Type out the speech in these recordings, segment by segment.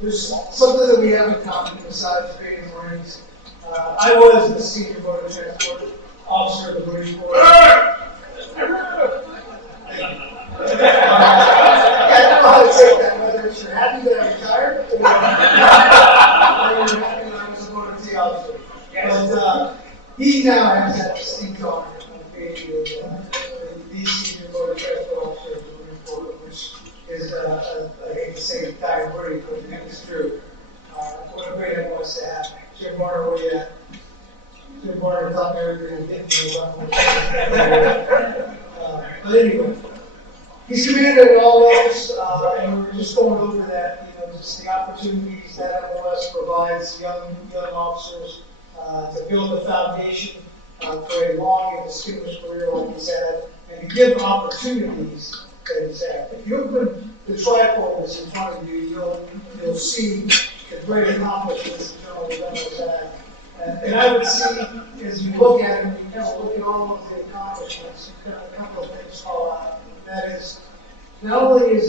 there's something that we have in common besides being Marines. I was the senior motor transport officer of the Marine Corps. I don't know how to take that, whether it's you're happy that I retired or you're happy that I was a motor T officer. But he now has that distinct honor of being the senior motor transport officer of the Marine Corps, which is, I hate to say it, dying breed, but it's true. What a great MOS to have. Jim Barner, where you at? Jim Barner taught me everything and getting me a lot more. But anyway, he's committed at all levels, and we're just going over that, just the opportunities that MOS provides young officers to build a foundation for a long and distinguished career like he's had, and to give opportunities that he's had. If you open the trifold that's in front of you, you'll see the great accomplishments that General Reventlow had. And I would see, as you look at him, you kind of look at all of the accomplishments, you kind of a couple of things fall out. That is, not only is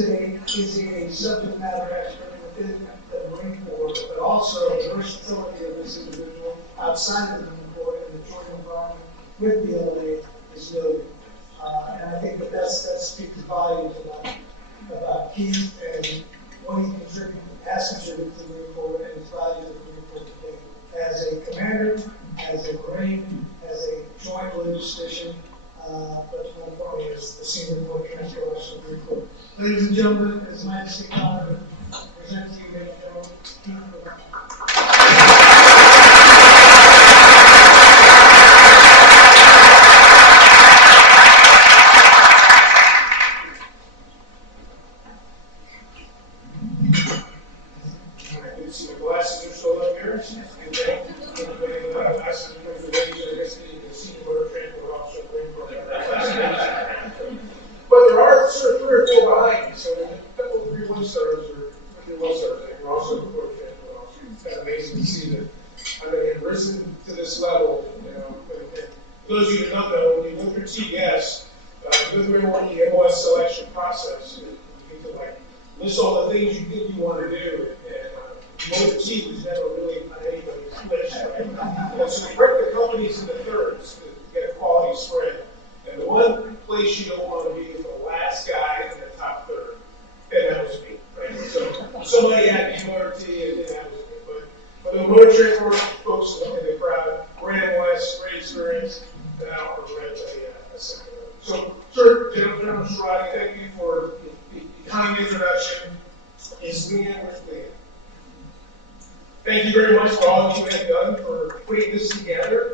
he a subject matter expert within the Marine Corps, but also the versatility of this individual outside of the Marine Corps and the joint environment with the LA is noted. And I think that speaks volumes about Keith and what he has contributed to the Marine Corps and his value to the Marine Corps today. As a commander, as a Marine, as a joint logistician, but more importantly, as the senior motor transport officer of the Marine Corps. Ladies and gentlemen, it's my distinct honor to present to you, Major General Keith Reventlow. But there are sort of 3 or 4 behind you, so there's a couple of 3 1-stars or 3 1-stars, I think, we're also the Corps transport officer. It's kind of amazing to see that I've risen to this level, And for those of you who don't know, when you go through TDS, you go through the MOS selection process, you need to list all the things you think you want to do, and motor T was never really on anybody's list, right? So we break the companies into thirds to get a quality spread. And the one place you don't want to be is the last guy in the top third. And that was me, right? So somebody had MRT and that was me. But the motor transport folks in the crowd, great MOS, great experience, and I offer a second. So, sir, General Sherrod, thank you for the kind introduction. Is Leanne with Leanne? Thank you very much for all that you have done for putting this together.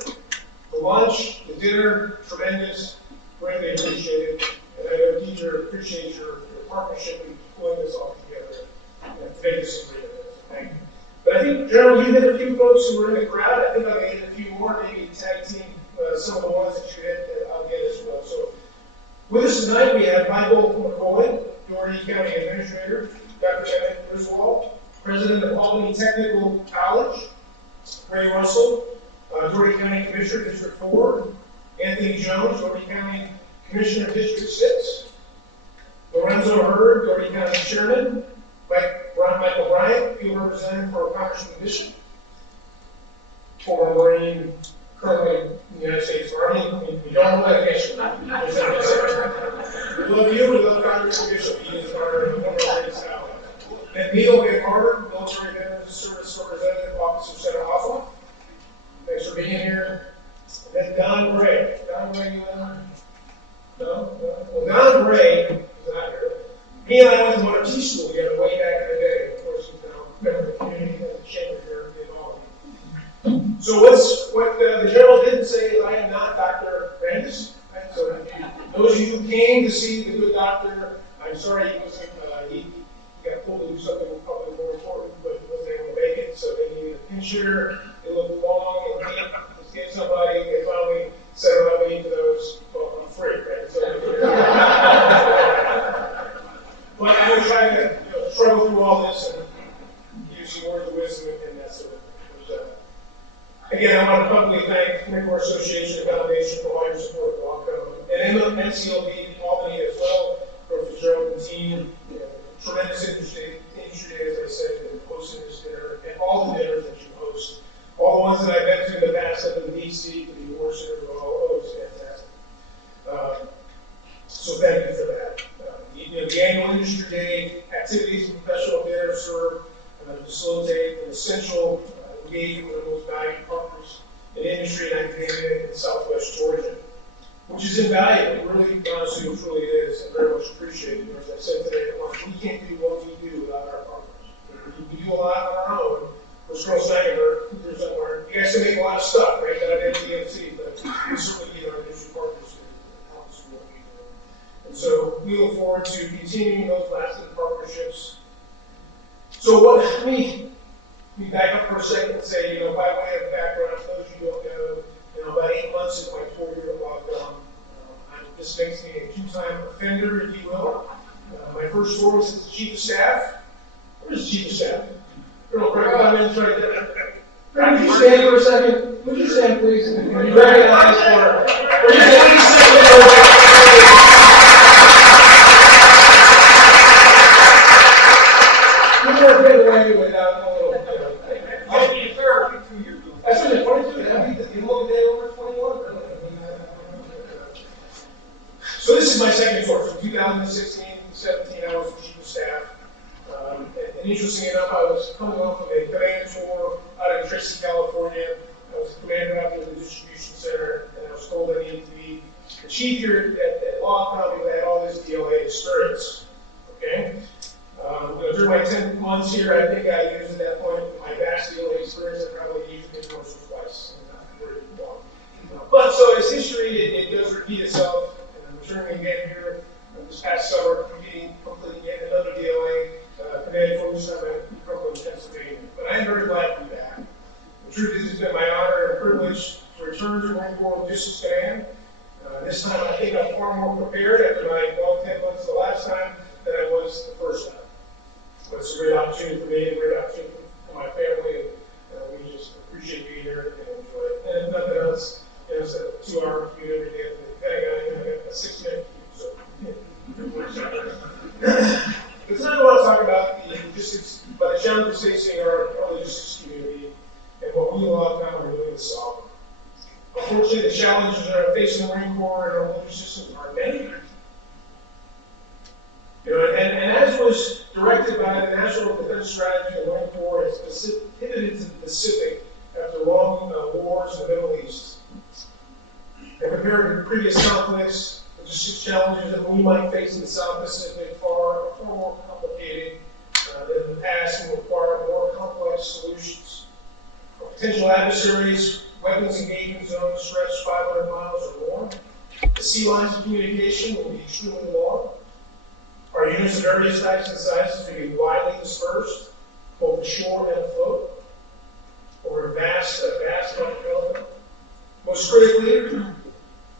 The lunch, the dinner, tremendous, greatly appreciated. And I know Deidre appreciates your partnership in pulling this all together. And today this is great. Thank you. But I think, General, you hit a few folks who were in the crowd. I think I'll get a few more, maybe tag team some of the ones that you hit, and I'll get as well. So with us tonight, we have Michael McCoy, Doherty County Administrator, Dr. Emmett Griswold, President of Albany Technical College, Ray Russell, Doherty County Commissioner, District 4, Anthony Jones, Doherty County Commissioner, District 6, Lorenzo Hurd, Doherty County Chairman, Michael Bryant, Field Representative for Congressman Bishop, former Marine, currently in the United States Army. We don't know that issue. We love you, we love Congressman Bishop. He is our former greatest ally. And Neil Van Harder, Military Veterans Service Representative, Officer Center Oslo. Thanks for being here. And then Don Gray. Don Gray, you know? No? Well, Don Gray is not here. He and I went to Motor T school together way back in the day. Of course, he's now a member of the community and the chamber here in Albany. So what the General didn't say is I am not Dr. Rangus. Right? So those of you who came to see the good doctor, I'm sorry he wasn't, he got pulled to do something probably more important, but he wasn't able to make it, so they needed a pincher. It looked long and deep. Just get somebody, they finally said, well, we need those. Well, I'm free, right? So, but I was trying to struggle through all this and give some words of wisdom and that sort of thing. Again, I want to publicly thank the Marine Corps Association and Foundation for all your support and welcome. And MCLB Albany as well, for Fitzgerald and team. Tremendous industry, as I said, in hosting all the dinners that you host. All the ones that I've been to in the past, up in DC, to the award center, were always fantastic. So thank you for that. The annual industry day activities and professional dinners serve facilitate an essential engagement with the most valued partners in industry and academia in Southwest Georgia, which is invaluable. Really, honestly, it truly is, and very much appreciated. As I said today at lunch, we can't do what we do without our partners. We do a lot on our own. We're still saying you guys can make a lot of stuff, right, that I did at the EMC, but we certainly need our industry partners to help us do what we do. And so we look forward to continuing those lasting partnerships. So let me back up for a second and say, by way of background, for those of you who don't know, about 8 months into my 4-year lockdown, this makes me a 2-time offender, if you will. My first 4 was as the chief of staff. Where's the chief of staff? Colonel Greg Cummins right there. Would you stand for a second? Would you stand, please? And be recognized for you won't get away without a little, That's what 22, you won't get over 21. So this is my second tour from 2016 to 17. I was the chief of staff. And interestingly enough, I was coming off of a command tour out of Tracy, California. I was the commander out there at the distribution center, and I was told I needed to be the chief here at Law County that had all this DLA experience. Okay? During my 10 months here, I think I used at that point my vast DLA experience. I probably used it once or twice. Very long. But so as history, it does repeat itself. And I'm returning again here this past summer, completing yet another DLA. Command for this time at Brooklyn, Pennsylvania. But I am very glad to be back. The truth is, it's been my honor and privilege to return to Marine Corps Logistics Command. This time, I think I'm far more prepared after my 10 months the last time than I was the first time. But it's a great opportunity for me, and a great opportunity for my family, and we just appreciate being here and enjoy it. And if nothing else, it's a 2-hour commute every day. I got a 6-minute commute, so. But tonight I want to talk about the logistics, but the challenges facing our logistics community and what we Law County are doing to solve them. Unfortunately, the challenges that are facing the Marine Corps and our delivery systems are many. And as was directed by the National Defense Strategy, the Marine Corps has pivoted to the Pacific after long wars in the Middle East. And compared to previous conflicts, logistics challenges that we might face in the South Pacific far more complicated than in the past and require more complex solutions. Our potential adversaries, weapons engagement zones stretch 500 miles or more. The sea lines of communication will be extremely long. Our units of various types and sizes will be widely dispersed, both ashore and afloat, over a vast amount of development. Most critically,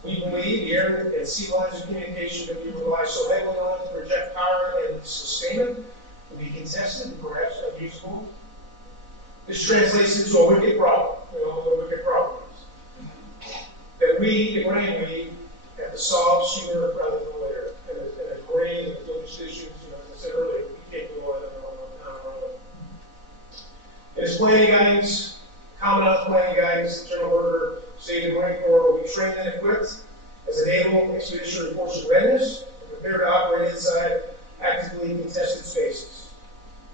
we believe the air and sea lines of communication that we rely so heavily on to project power and sustain it will be contested and perhaps unusable. This translates into a wicked problem. The wicked problem that we, the Marine, have to solve sooner rather than later. And as Marines and logisticians, as I said earlier, we can't go on our own. In his planning guidance, Commandant's planning guidance, General Berger stated the Marine Corps will be trained and equipped as a naval expeditionary force in readiness and prepared to operate inside actively contested spaces.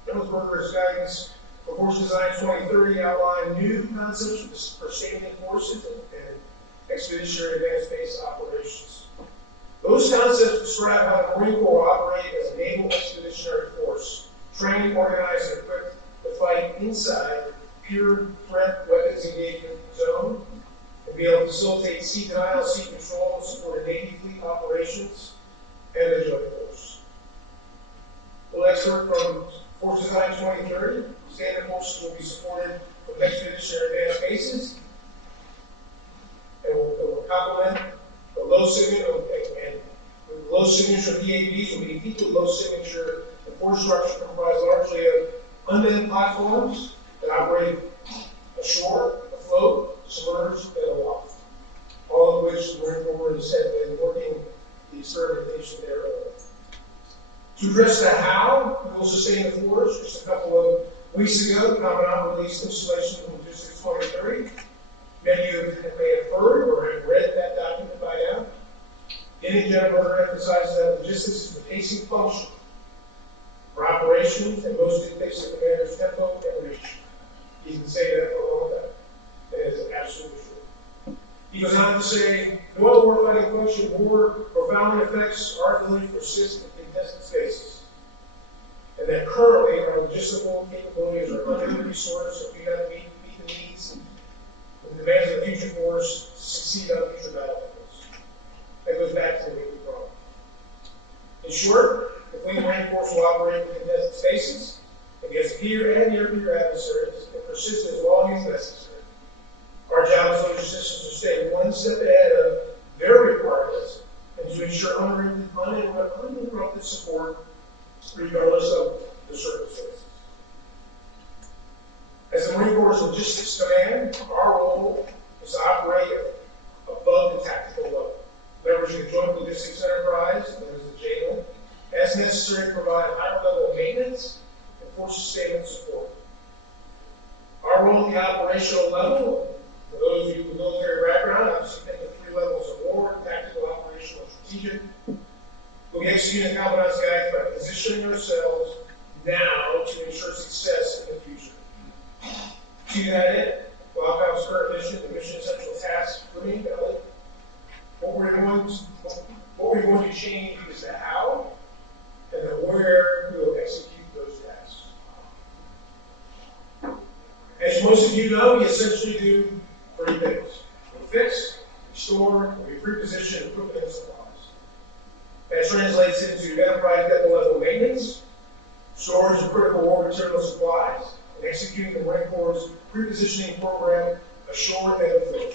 General Berger's guidance for Force Design 2030 outlined new concepts for statement forces and expeditionary advanced base operations. Those concepts describe how the Marine Corps will operate as a naval expeditionary force, trained, organized, and equipped to fight inside pure threat weapons engagement zone, and be able to facilitate sea denial, sea control, support Navy fleet operations, and the joint force. We'll excerpt from Force Design 2030. Standard forces will be supported with expeditionary advanced bases, and will complement the low signature VABs will be equally low signature. The force structure comprised largely of unmanned platforms that operate ashore, afloat, submerged, and aloft. All of which the Marine Corps has been working the experimentation thereof. To address the how we will sustain the force, just a couple of Weeks ago, the Commandant released Installation of Logistics 2030. Many of you may have heard or have read that document by now. Getting Jennifer emphasizes that logistics is the pacing function for operations and most dictates the commander's tempo and reach. He's been saying that for a long time. That is absolutely true. He goes on to say, no other warfighting function more profoundly affects our ability to persist in contested spaces. And that currently our logistical capabilities are under-resourced, so we got to meet the needs and the demands of the future force to succeed on future battlefields. That goes back to the weekly problem. In short, the Fleet Marine Force will operate in contested spaces against peer and near-peer adversaries and persist as long as necessary. Our job as logisticians is to stay one step ahead of their requirements and to ensure uninterrupted support regardless of the circumstances. As the Marine Corps Logistics Command, our role is to operate above the tactical level, leveraging the Joint Logistics Enterprise, known as the JLEN, as necessary to provide higher level of maintenance and force sustainment support. Our role at the operational level, for those of you with military background, obviously think of 3 levels of war: tactical, operational, and strategic. We'll be executing the Commandant's guide by positioning ourselves now to ensure success in the future. To that end, Wildcat's current mission, the mission essential tasks remain valid. What we're going to change is the how and the where we will execute those tasks. As most of you know, we essentially do 3 things. We fix, restore, and we reposition equipment and supplies. That translates into enterprise depot level maintenance, storage of critical war material supplies, and executing the Marine Corps' repositioning program ashore and afloat.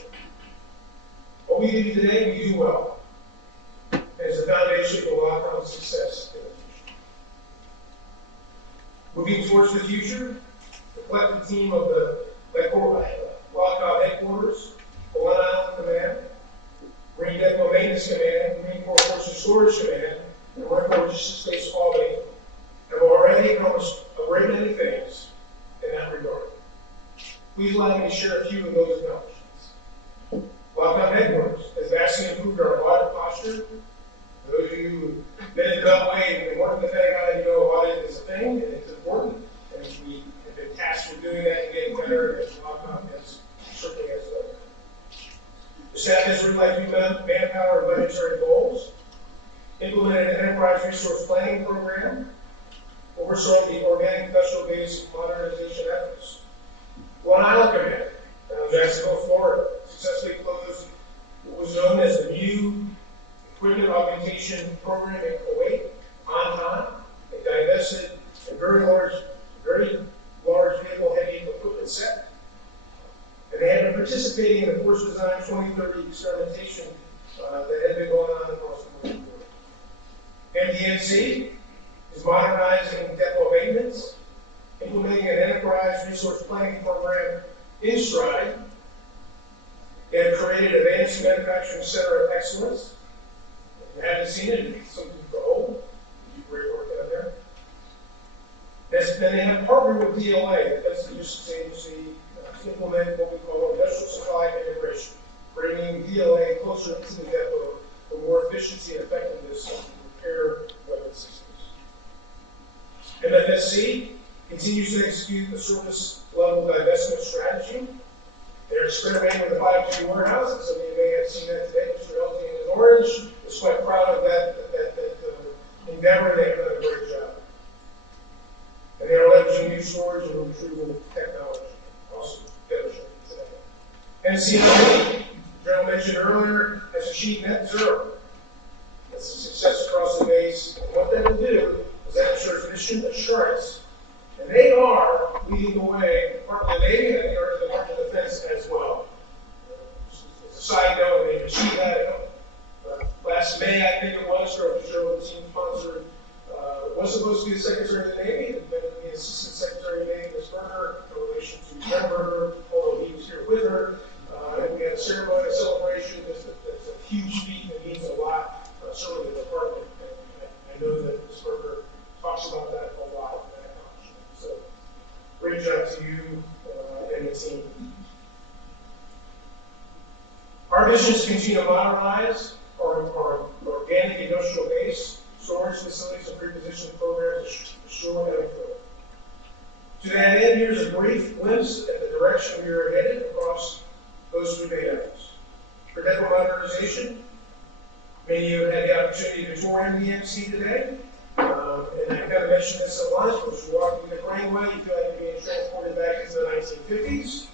What we do today, we do well. And it's the foundation for long-term success in the future. Moving towards the future, the collective team of the Wildcat Headquarters, One Island Command, Marine Depot Maintenance Command, Marine Corps Forces Storage Command, and Marine Corps Logistics Base Albany have already accomplished a great many things in that regard. Please allow me to share a few of those accomplishments. Wildcat Headquarters has vastly improved our audit posture. For those of you who've been in the Beltway and wanted to think how you know audit is a thing, and it's important, and we have been tasked with doing that and getting better, as Wildcat has certainly has done that. The staff has realized new manpower and budgetary goals, implemented an enterprise resource planning program, oversaw the organic industrial base modernization efforts. One Island Command, down in Jacksonville, Florida, successfully closed what was known as the new equipment augmentation program in Kuwait on time. They divested a very large vehicle heavy equipment set. And they had been participating in the Force Design 2030 experimentation that had been going on across the Marine Corps. MDNC is modernizing depot maintenance, implementing an enterprise resource planning program in stride. They have created Advanced Manufacturing Center of Excellence. If you haven't seen it, it's something to behold. You do great work down there. Then they have partnered with DLA, that's the Logistics Agency, to implement what we call industrial supply integration, bringing DLA closer to the depot for more efficiency and effectiveness of repair weapon systems. MFSC continues to execute the service level divestment strategy. They're experimenting with the 5G warehouse, and some of you may have seen that today. Mr. Elton in Orange is quite proud of that endeavor. They've done a great job. And they are leveraging new storage and retrieval technology. Also demonstrated today. MCA, the general mentioned earlier, has achieved net zero. That's a success across the base. And what that will do is that ensures mission assurance. And they are leading the way, Department of the Navy and the Department of Defense as well. As a side note, they've achieved that. Last May, I think it was, or the German team sponsored, was supposed to be the Secretary of the Navy, and then the Assistant Secretary of the Navy, Ms. Berger, in relation to Berger, although he was here with her. And we had a ceremony, a celebration. That's a huge feat and means a lot, certainly the department. And I know that Ms. Berger talks about that a lot. So, great great job to you and the team. Our vision is to continue to modernize our organic industrial base, storage facilities, and prepositioning programs to shore and afloat. To that end, here's a brief glimpse at the direction we are headed across those three main efforts. For depot modernization, many of you have had the opportunity to tour MDMC today. And I kind of mentioned this at lunch, but as you're walking the gangway, you feel like you're being transported back into the 1950s.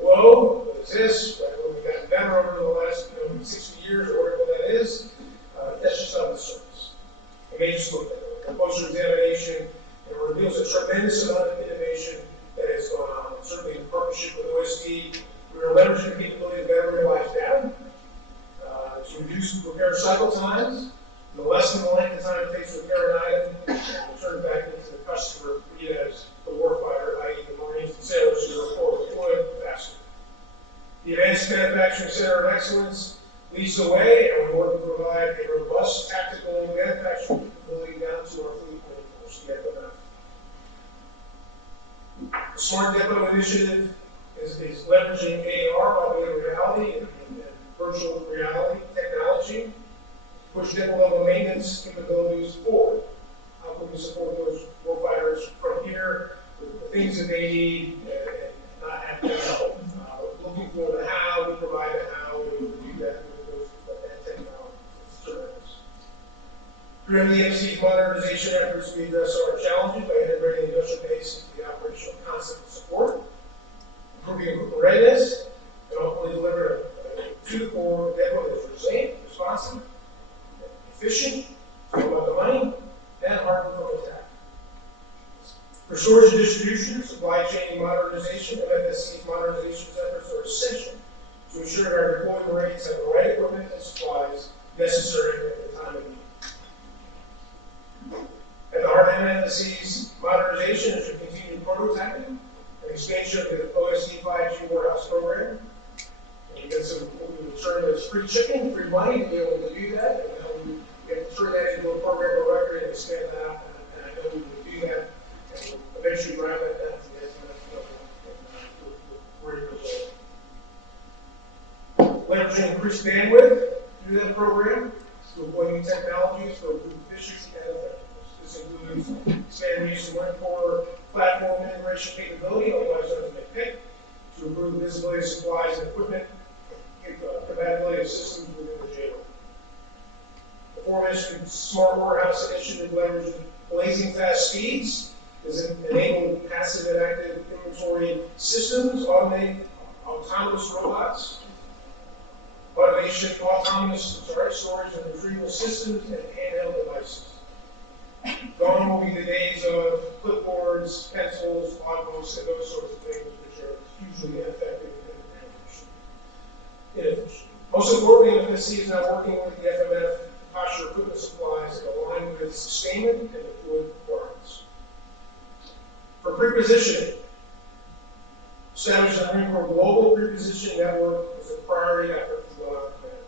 Whoa, what is this? Well, we've gotten better over the last 60 years or whatever that is. That's just on the surface. It may just look like a closer examination, and it reveals a tremendous amount of innovation that has gone on. Certainly in partnership with OSD, we are leveraging the capability to better realize data, to reduce repair cycle times, to lessen the length of time it takes to repair an item, and return back into the customer, be it as the warfighter, i.e. the Marines and sailors who are forward deployed faster. The Advanced Manufacturing Center of Excellence leads the way, and we work to provide a robust tactical manufacturing capability down to our fleet workforce, the FMF. The Smart Depot Initiative is leveraging AR, augmented reality, and virtual reality technology to push depot level maintenance capabilities forward. How can we support those warfighters from here with the things that they need and not have to know? Looking for the how, we provide the how, we do that with that technology. It's tremendous. Through MDMC's modernization efforts, we address our challenges by integrating the industrial base into the operational concept of support, improving readiness, and ultimately deliver a to-the-core depot that is resilient, responsive, efficient, about the money, and hardened from attack. For storage and distribution, supply chain modernization, and MFSC's modernization efforts are essential to ensure our deployed Marines have the right equipment and supplies necessary at the time of need. At the heart of MFSC's modernization is a continued prototyping and expansion of the OSD 5G warehouse program. And we got some, we term as free chicken, free money to be able to do that. And we have to turn that into a program of record and expand that out. And I know we will do that. And we'll eventually drive that down to the SMF level with great results. Leveraging increased bandwidth through that program to avoid new technologies for efficiency and effectiveness. This includes expanding use of one-core platform integration capability, otherwise known as MCA, to improve visibility of supplies and equipment, compatibility of systems within the jail. The aforementioned Smart Warehouse Initiative leverages blazing fast speeds, is enabling passive and active inventory systems, autonomous robots, autonomous storage and retrieval systems, and handheld devices. Gone will be the days of clipboards, pencils, logbooks, and those sorts of things, which are hugely ineffective and inefficient. Most importantly, MFSC is now working with the FMF posture equipment supplies that align with sustainment and deployed requirements. For prepositioning, establishing a Marine Corps global prepositioning network is a priority effort for the command.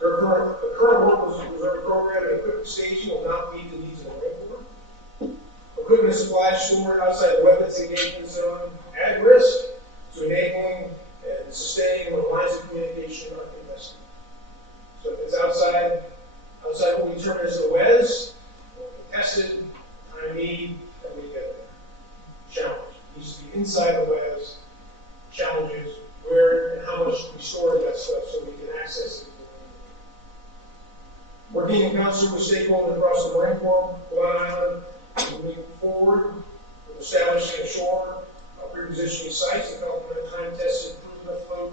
The current work reserve program and equipment staging will not meet the needs of the Marine Corps. Equipment supplies stored outside the weapons engagement zone at risk to enabling and sustaining the lines of communication are invested. So if it's outside what we term as the WES, we'll be tested, time need, and we get there. Challenge. It needs to be inside the WES. Challenges, where and how much we store that stuff so we can access it. Working in concert with stakeholders across the Marine Corps, Long Island, moving forward with establishing ashore prepositioning sites that complement time-tested Reventlow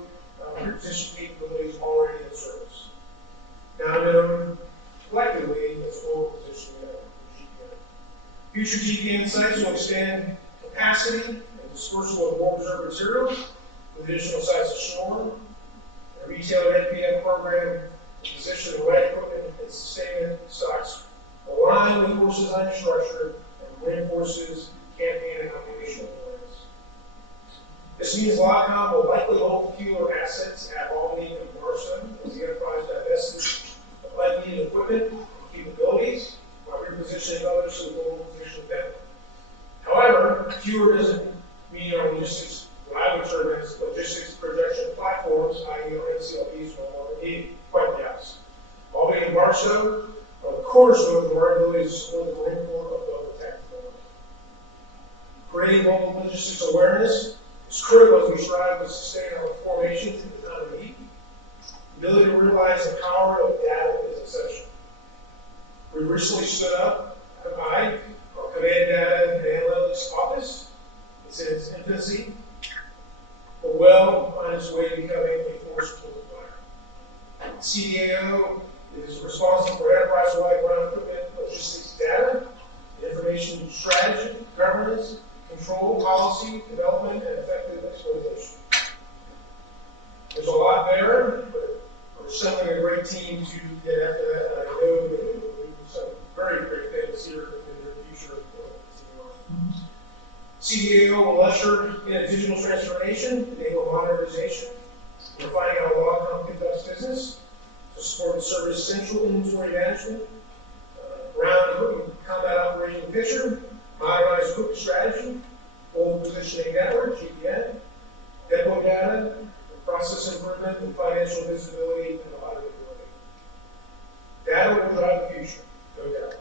preposition capabilities already in service. Now known collectively as Global Positioning Network, GPN. Future GPN sites will expand capacity and dispersal of war reserve materials with additional sites ashore, a retailer NPM program to position the right equipment and sustainment stocks align with force design structure and reinforces campaign and operational plans. This means LOCOM will likely hold fewer assets at Albany and Marston as the enterprise divests of unneeded equipment and capabilities while repositioning others to the global position of them. However, fewer doesn't mean our logistics, what I would term as logistics projection platforms, i.e. our NCLPs, no longer needed. Quite the opposite. Albany and Barstow are the cornerstone of our ability to support the Marine Corps above the tactical level. Creating global logistics awareness is critical as we strive to sustain our formations in the time of need. The ability to realize the power of data is essential. We recently stood up, our Command Data and Analytics Office. It's in its infancy, but well on its way to becoming a force multiplier. CDAO is responsible for enterprise-wide ground equipment, logistics data, information strategy, governance, control, policy, development, and effective exploitation. There's a lot there, but we're assembling a great team to get after that. I know that we'll do some very great things here in the future. CDAO will usher in a digital transformation, enable modernization, refining how Logcom conducts business, to support the service central inventory management, ground equipment combat operation picture, modernized equipment strategy, global positioning network, GPN, depot data, process improvement, and financial visibility and auditability. Data will drive the future, no doubt.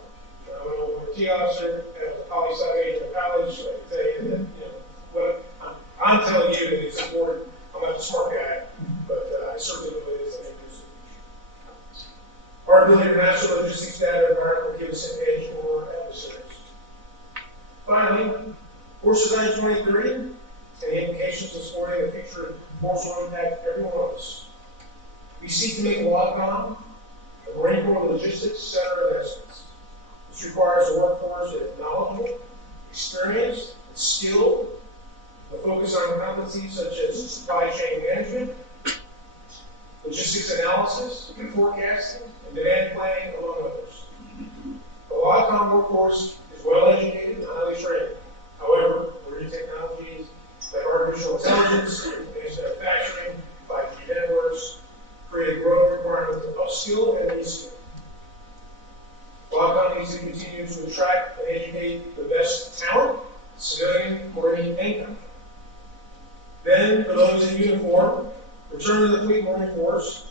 I'm a T officer at a poli-sci major in college, so I can tell you that, what I'm telling you that it's important. I'm not a smart guy, but I certainly know it is an inclusive future. Our ability to master logistics data environment will give us an edge over adversaries. Finally, Force Design 2030 and the implications of supporting the future force will impact every one of us. We seek to make Logcom the Marine Corps Logistics Center of Excellence. This requires a workforce that is knowledgeable, experienced, and skilled, with a focus on competencies such as supply chain management, logistics analysis, and forecasting, and demand planning, among others. The Logcom workforce is well educated and highly trained. However, emerging technologies like artificial intelligence, advanced manufacturing, 5G networks, create a growing requirement to upskill and reskill. Logcom needs to continue to attract and educate the best talent, civilian, Marine, and country. Then, for those in uniform, return to the Fleet Marine Force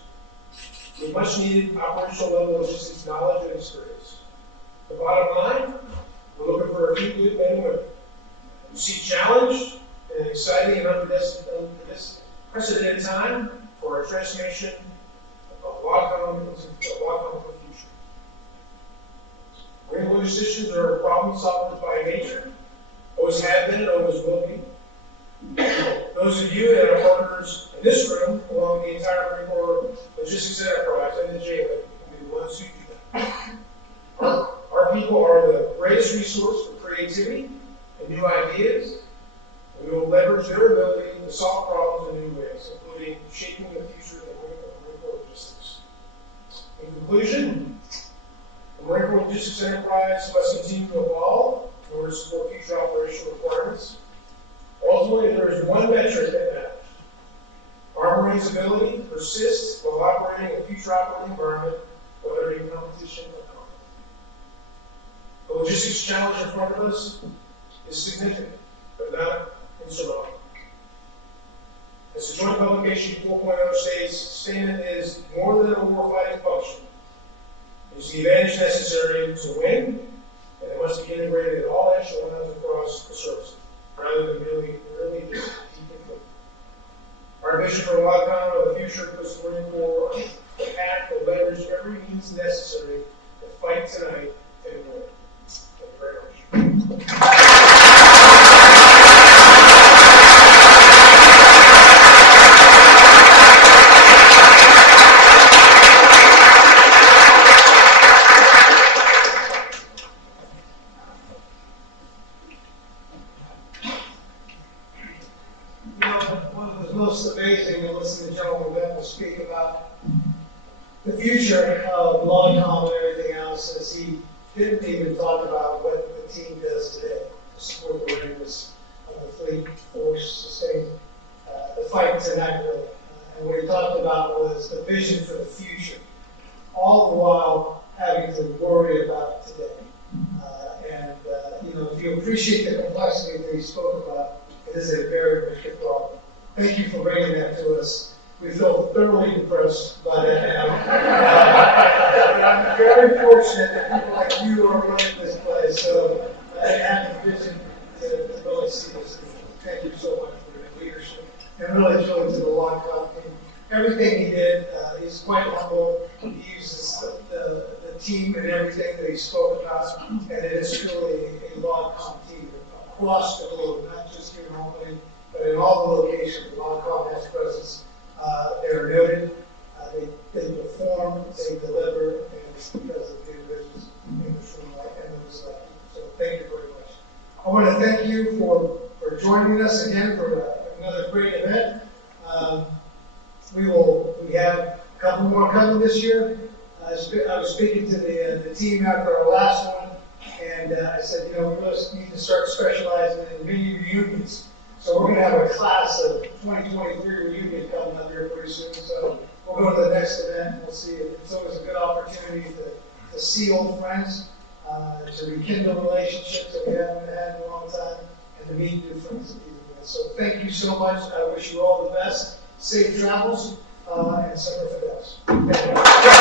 with much needed operational level logistics knowledge and experience. The bottom line, we're looking for a few good men and women who seek challenge in an exciting and unprecedented time for our transformation of Logcom into a Logcom of the future. Marine logisticians are problem solvers by nature, always have been and always will be. Those of you that are partners in this room, along the entire Marine Corps logistics enterprise and the JLIC, will be the ones who do that. Our people are the greatest resource for creativity and new ideas, and we will leverage their ability to solve problems in new ways, including shaping the future of the Marine Corps logistics. In conclusion, the Marine Corps logistics enterprise must continue to evolve in order to support future operational requirements. Ultimately, there is one metric that matters. Our Marines' ability to persist while operating in a future operating environment, whether in competition or conflict. The logistics challenge in front of us is significant, but not insurmountable. As the Joint Publication 4.0 states, sustainment is more than a warfighting function. It is the advantage necessary to win, and it must be integrated in all echelons across the service, rather than merely just deconflict. Our vision for Logcom of the future puts the Marine Corps on the path to leverage every means necessary to fight tonight and win. Thank you very much. Most amazing to listen to General Reventlow speak about the future of Logcom and everything else, as he didn't even talk about what the team does today to support the readiness of the fleet force, sustain the fight tonight, really. And what he talked about was the vision for the future, all the while having to worry about today. If you appreciate the complexity of that he spoke about, it is a very wicked problem. Thank you for bringing that to us. We feel thoroughly depressed by that now. I'm very fortunate that people like you are running this place, so I have the vision to really see this. Thank you so much for your leadership, and really truly to the lawn club team. Everything he did, he's quite humble. He uses the team and everything that he spoke about, and it is truly a lawn club team across the globe, not just here in Albany, but in all the locations. The lawn club has presence. They are noted, they perform, they deliver, and it's because of the individuals in this room and those so thank you very much. I want to thank you for joining us again for another great event. We have a couple more coming this year. I was speaking to the team after our last one, and I said, we really need to start specializing in mini reunions. So we're going to have a class of 2023 reunion coming up here pretty soon. So we'll go to the next event and we'll see. It's always a good opportunity to see old friends, to rekindle relationships that we haven't had in a long time, and to meet new friends at these events. So thank you so much. I wish you all the best. Safe travels and summer fidelis. Thank you.